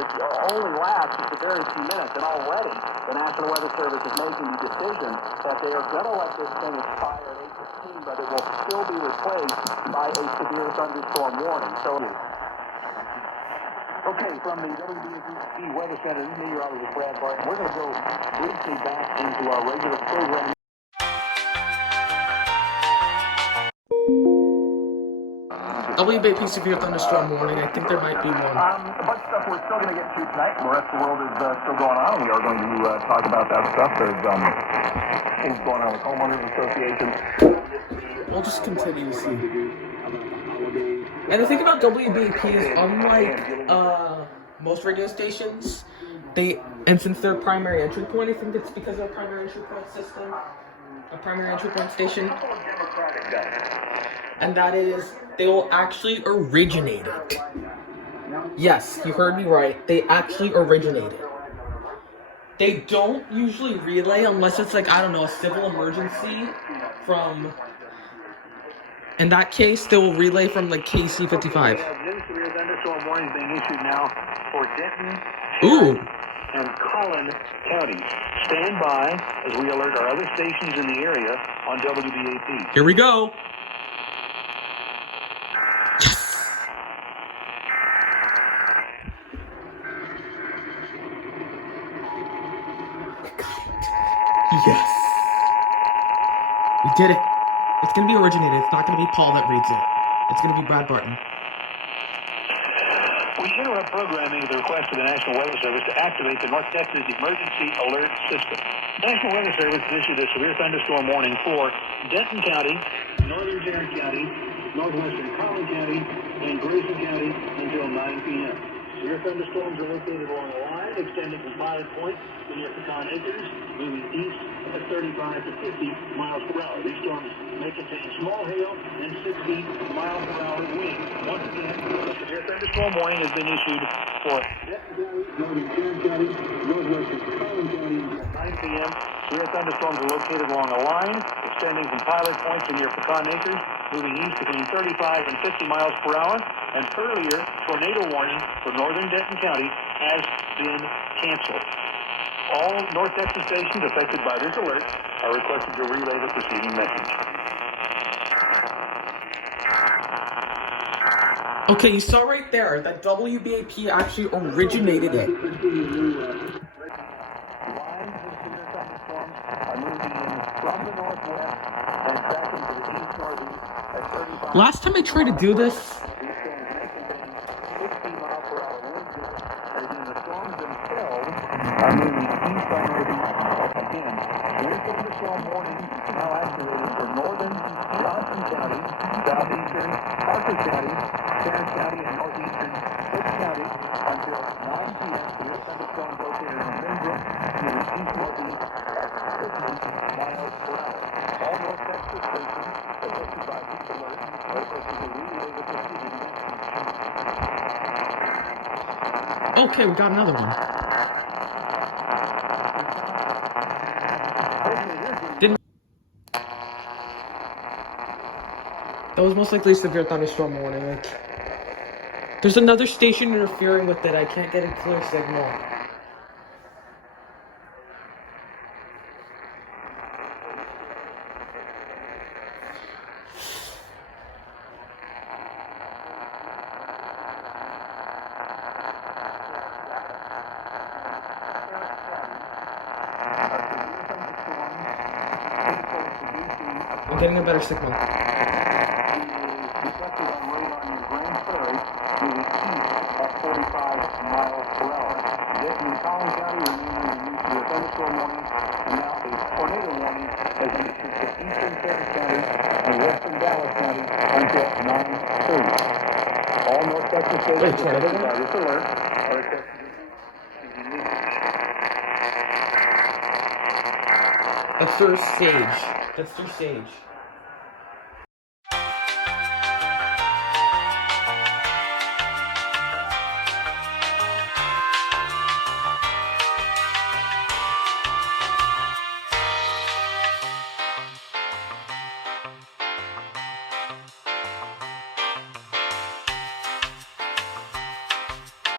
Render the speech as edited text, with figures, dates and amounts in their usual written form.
only lasts just a very few minutes, and already the National Weather Service is making the decision that they are going to let this thing expire at 8:15, but it will still be replaced by a severe thunderstorm warning. So, okay, from the WBAP Weather Center, this is meteorologist Brad Barton. We're going to go briefly back into our regular program. WBAP Severe Thunderstorm Warning. I think there might be one. A bunch of stuff we're still going to get to tonight. The rest of the world is still going on. We are going to talk about that stuff. There's things going on with homeowners associations. We'll just continue to see. And the thing about WBAP is, unlike most radio stations, and since they're primary entry point, I think it's because of a primary entry point system, a primary entry point station. And that is, they will actually originate it. Yes, you heard me right. They actually originate it. They don't usually relay unless it's like, I don't know, a civil emergency from... In that case, they will relay from like KC 55. New severe thunderstorm warnings being issued now for Denton and Collin counties. Stand by as we alert our other stations in the area on WBAP. Here we go. Yes. We did it. It's going to be originated. It's not going to be Paul that reads it. It's going to be Brad Barton. We interrupt programming at the request of the National Weather Service to activate the North Texas Emergency Alert System. National Weather Service has issued a severe thunderstorm warning for Denton County, Northern Tarrant County, Northwestern Collin County, and Grayson County until 9 p.m. Severe thunderstorms are located along the line, extending from Pilot Point to near Pecan Acres, moving east at 35 to 50 miles per hour. These storms may contain small hail and 60 miles per hour winds. Once again, a severe thunderstorm warning has been issued for Denton County, Northern Tarrant County, Northwestern Collin County at 9 p.m. Severe thunderstorms are located along a line, extending from Pilot Point to near Pecan Acres, moving east between 35 and 50 miles per hour. And earlier, tornado warning for northern Denton County has been canceled. All North Texas stations affected by this alert are requested to relay the preceding message. Okay, you saw right there that WBAP actually originated it. Last time I tried to do this, are moving east by northeast. Again, severe thunderstorm warning now activated for northern Johnson County, southeastern Parker County, Tarrant County, and northeastern Cook County until 9 p.m. Severe thunderstorms located in Minbrook, moving east-northeast at 50 miles per hour. All North Texas stations affected by this alert are requested to relay the preceding message. okay, we got another one. That was most likely a severe thunderstorm warning. Like, there's another station interfering with it. I can't get a clear signal. I'm getting a better signal. Wait, tornado warning? That's their sage.